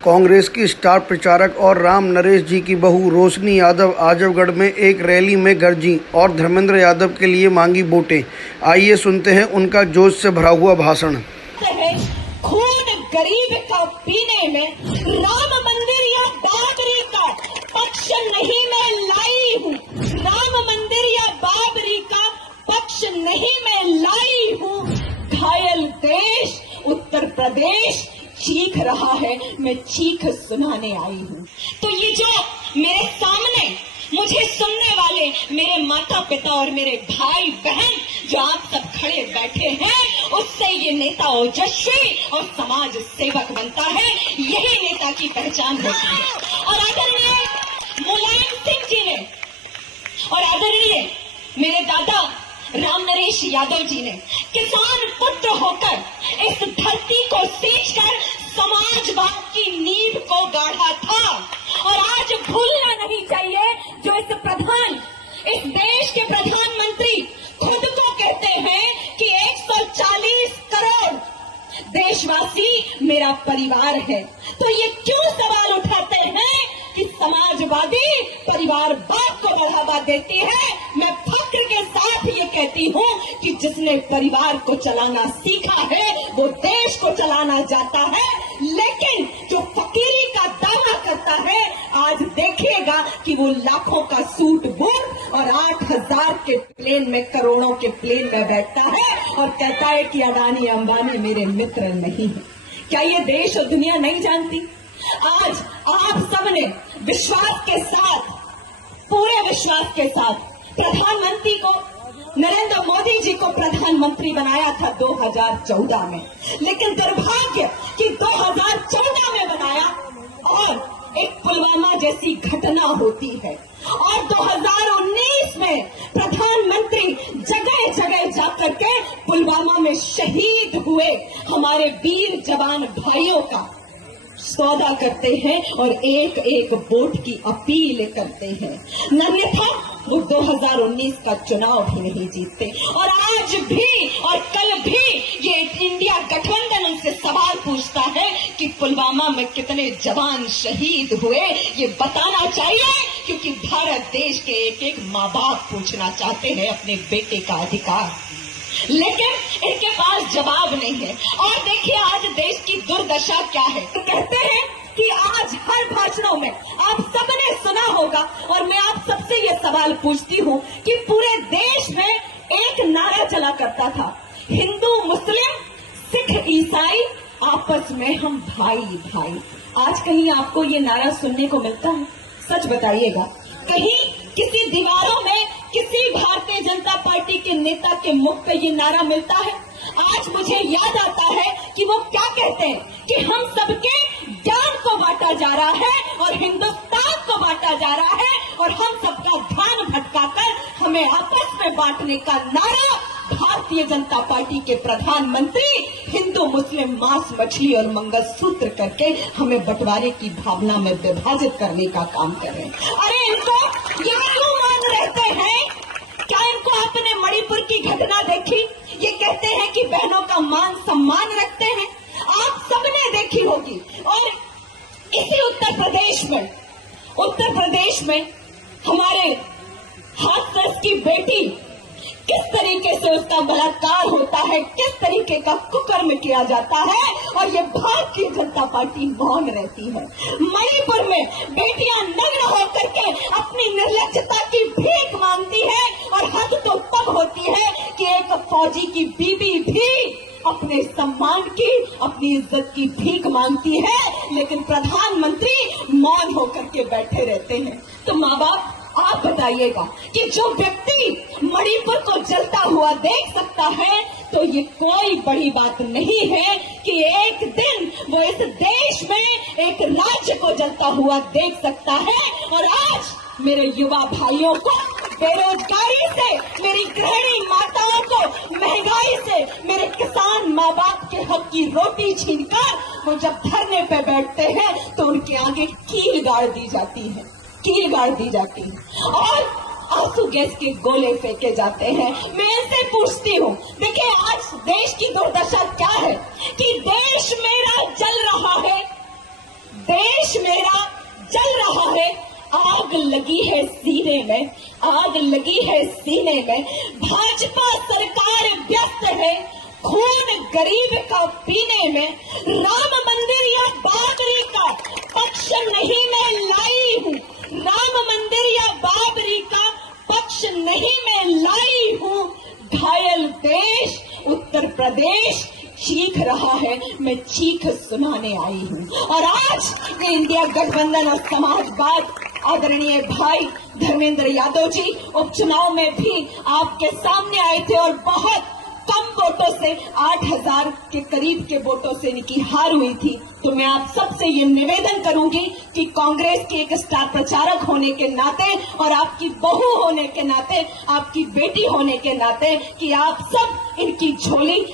कांग्रेस की स्टार प्रचारक और राम नरेश जी की बहू रोशनी यादव आजमगढ़ में एक रैली में गरजी और धर्मेंद्र यादव के लिए मांगी वोटें। आइए सुनते हैं उनका जोश से भरा हुआ भाषण। खून गरीब का पीने में राम मंदिर या बाबरी का पक्ष नहीं मैं लाई हूँ। राम मंदिर या बाबरी का पक्ष नहीं मैं लाई हूँ। घायल देश उत्तर प्रदेश चीख रहा है, मैं चीख सुनाने आई हूँ। तो ये जो मेरे सामने मुझे सुनने वाले मेरे माता पिता और मेरे भाई बहन जो आप सब खड़े बैठे हैं, उससे ये नेता ओजस्वी और समाज सेवक बनता है। यही नेता की पहचान होती है। और आदरणीय मुलायम सिंह जी ने और आदरणीय मेरे दादा राम नरेश यादव जी ने किसान पुत्र होकर इस धरती को सींचकर समाजवाद की नींव को गाढ़ा था। और आज भूलना नहीं चाहिए जो इस देश के प्रधानमंत्री खुद को कहते हैं कि 140 करोड़ देशवासी मेरा परिवार है। तो ये क्यों सवाल उठाते हैं कि समाजवादी परिवार बात को बढ़ावा देती है? मैं फक्र के साथ ये कहती हूँ कि जिसने परिवार को चलाना सीखा है वो देश को चलाना जाता है। लेकिन जो फकीरी का दावा करता है, आज देखिएगा कि वो लाखों का सूट बूट और 8000 के प्लेन में, करोड़ों के प्लेन में बैठता है और कहता है कि अडानी अंबानी मेरे मित्र नहीं है। क्या ये देश और दुनिया नहीं जानती? आज आप सबने विश्वास के साथ, पूरे विश्वास के साथ प्रधानमंत्री को, नरेंद्र मोदी जी को प्रधानमंत्री बनाया था 2014 में। लेकिन दुर्भाग्य कि 2014 में बनाया और एक पुलवामा जैसी घटना होती है। और 2019 में प्रधानमंत्री जगह जगह जाकर के पुलवामा में शहीद हुए हमारे वीर जवान भाइयों का सौदा करते हैं और एक एक वोट की अपील करते हैं। अन्यथा वो 2019 का चुनाव भी नहीं जीतते। और आज भी और कल भी ये इंडिया गठबंधन उनसे सवाल पूछता है कि पुलवामा में कितने जवान शहीद हुए, ये बताना चाहिए। क्योंकि भारत देश के एक एक माँ बाप पूछना चाहते हैं अपने बेटे का अधिकार, लेकिन इनके पास जवाब नहीं है। और देखिए आज देश की दुर्दशा क्या है। तो कहते हैं कि आज हर भाषणों में आप सबने सुना होगा, और मैं आप सबसे ये सवाल पूछती हूँ कि पूरे देश में एक नारा चला करता था, हिंदू मुस्लिम सिख ईसाई आपस में हम भाई भाई। आज कहीं आपको ये नारा सुनने को मिलता है? सच बताइएगा। कहीं किसी दीवारों में किसी भारतीय जनता पार्टी के नेता के मुख पे ये नारा मिलता है? आज मुझे याद आता है कि वो क्या कहते हैं कि हम सबके ज्ञान को बांटा जा रहा है और हिंदुस्तान को बांटा जा रहा है, और हम सबका ध्यान भटकाकर हमें आपस में बांटने का नारा भारतीय जनता पार्टी के प्रधानमंत्री हिंदू मुस्लिम मांस मछली और मंगलसूत्र करके हमें बंटवारे की भावना में विभाजित करने का काम कर रहे हैं। अरे इनको ये क्यों मान रहते हैं? क्या इनको आपने मणिपुर की घटना देखी? ये कहते हैं कि बहनों का मान सम्मान रखते हैं। आप सबने देखी होगी। और इसी उत्तर प्रदेश में हमारे हाथरस की बेटी, किस तरीके से उसका बलात्कार होता है, किस तरीके का कुकर्म किया जाता है, और ये भारतीय जनता पार्टी मौन रहती है। मणिपुर में बेटियां नग्न होकर के अपनी निर्लज्जता की भीख मांगती है, और हद तो तब होती है कि एक फौजी की बीबी भी अपने सम्मान की, अपनी इज्जत की भीख मांगती है, लेकिन प्रधानमंत्री मौन होकर के बैठे रहते हैं। तो माँ बाप आप बताइएगा कि जो व्यक्ति मणिपुर को जलता हुआ देख सकता है, तो ये कोई बड़ी बात नहीं है कि एक दिन वो इस देश में एक राज्य को जलता हुआ देख सकता है। और आज मेरे युवा भाइयों को बेरोजगारी से, मेरी गृहिणी माताओं को महंगाई से, मेरे किसान माँ बाप के हक की रोटी छीनकर वो जब धरने पे बैठते हैं तो उनके आगे कील गाड़ दी जाती है और आंसू गैस के गोले फेंके जाते हैं। मैं इनसे पूछती हूँ, देखिए आज देश की दुर्दशा क्या है कि देश मेरा जल रहा है, देश मेरा जल रहा है, आग लगी है सीने में, आग लगी है सीने में। भाजपा सरकार व्यस्त है खून गरीब का पीने में। राम मंदिर या बाबरी का पक्ष नहीं मैं लाई हूँ, राम मंदिर या बाबरी का पक्ष नहीं मैं लाई हूँ। घायल देश उत्तर प्रदेश चीख रहा है, मैं चीख सुनाने आई हूँ। और आज ये इंडिया गठबंधन और समाजवाद आदरणीय भाई धर्मेंद्र यादव जी उपचुनाव में भी आपके सामने आए थे और बहुत कम वोटों से 8,000 के करीब के वोटों से इनकी हार हुई थी। तो मैं आप सबसे ये निवेदन करूंगी कि कांग्रेस के एक स्टार प्रचारक होने के नाते और आपकी बहू होने के नाते, आपकी बेटी होने के नाते, कि आप सब इनकी झोली